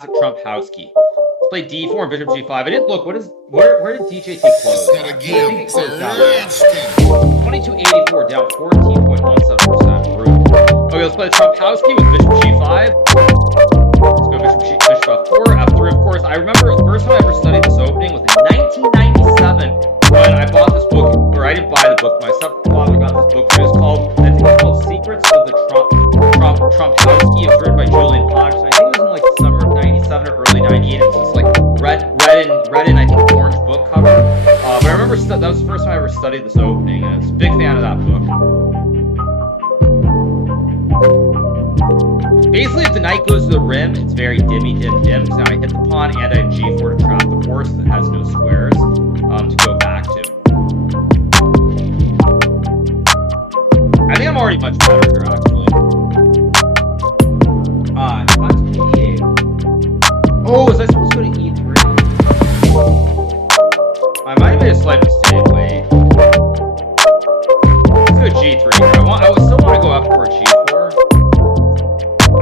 Trumpowski. Let's play d4 and bishop g5. I didn't look. Where did DJ take close? I think it closed down. 2284 down 14.17%. Okay, let's play the Trumpowski with bishop g5. Let's go bishop f4, f3. Of course, I remember the first time I ever studied this opening was in 1997 when I bought this book, or I didn't buy the book. My stepfather got this book. It was called, I think it's called Secrets of the Trumpowski. It was written by Julian Hodgson. I think it was in like summer of 97 or early 98. It was just like red and I think orange book cover. But I remember that was the first time I ever studied this opening, and I was a big fan of that book. Basically, if the knight goes to the rim, it's very dimmy, dim. So now I hit the pawn and I have g4 to trap the horse that has no squares to go back to. I think I'm already much better here, actually. Oh, was I supposed to go to e3? I might have made a slight mistake. Wait. Let's go g3. I still want to go f4, g4.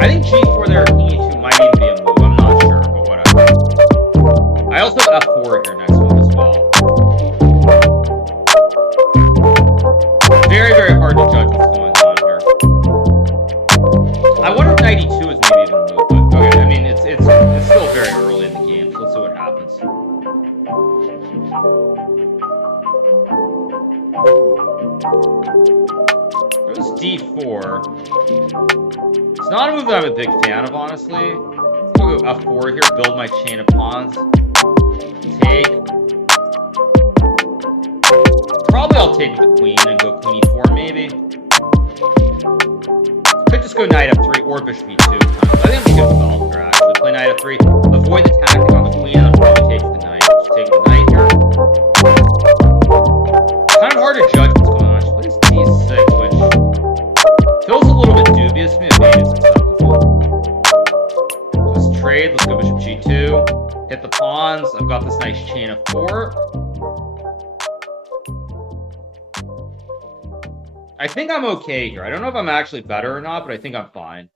I think g4 there, e2 might even be a move. I'm not sure, but whatever. I also have f4 here next move as well. Very, very hard to judge what's going on here. I wonder if knight e2 is maybe even a move, but okay. I mean, it's still very early in the game, so let's see what happens. There's d4. It's not a move that I'm a big fan of, honestly. I'll go f4 here, build my chain of pawns. Take. Probably I'll take with the queen and go queen e4 maybe. Could just go knight f3 or bishop e2. I think I'm good developed here, actually. Play knight f3, avoid the tactic on the queen, and I'll probably take the knight. Just take the knight here. Kind of hard to judge what's going on. She plays d6, which feels a little bit dubious to me, but maybe it's acceptable. So let's trade. Let's go bishop g2. Hit the pawns. I've got this nice chain of 4. I think I'm okay here. I don't know if I'm actually better or not, but I think I'm fine.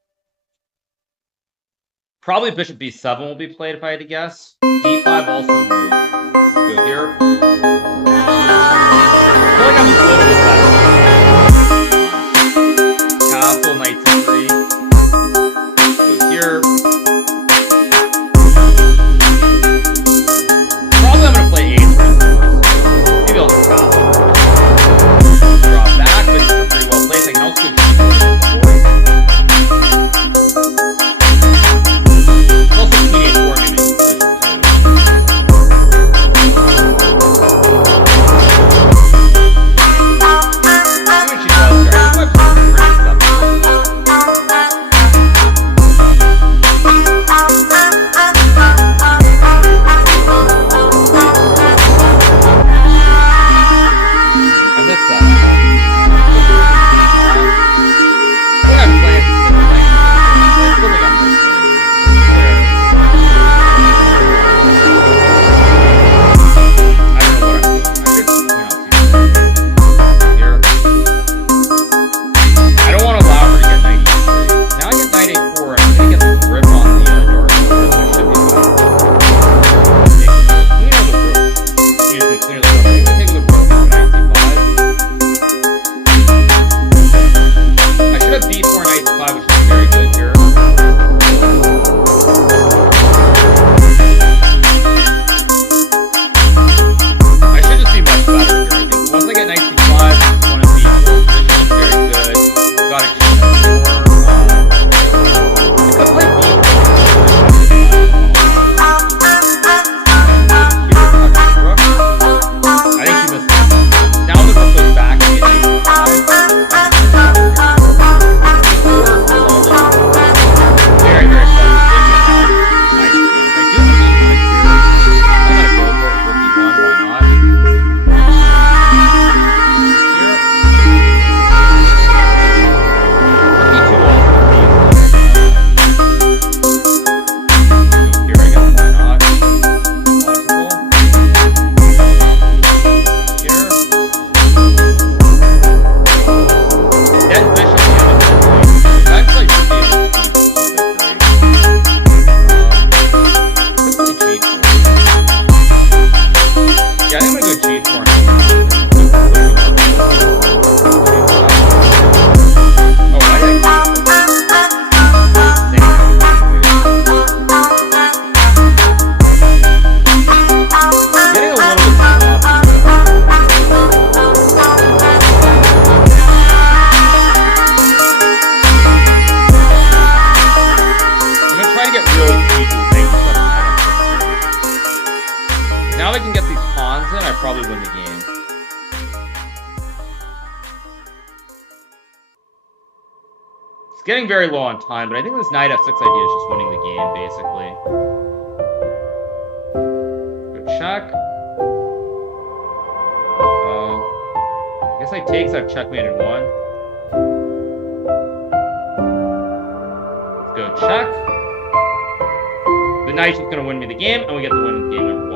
Probably bishop b7 will be played if I had to guess. d5 also moves. Let's go here. I feel like I'm a little bit better. Castle, knight c3. Go here. Probably I'm gonna play a3. Maybe I'll just castle. Drop back, but it's pretty well placed. I can also go g4. Also queen a4 maybe. I can get these pawns in, I probably win the game. It's getting very low on time, but I think this knight f6 idea is just winning the game, basically. Good check. I guess I take, so I've checkmated one. Let's go check. The knight's just going to win me the game, and we get the win in game number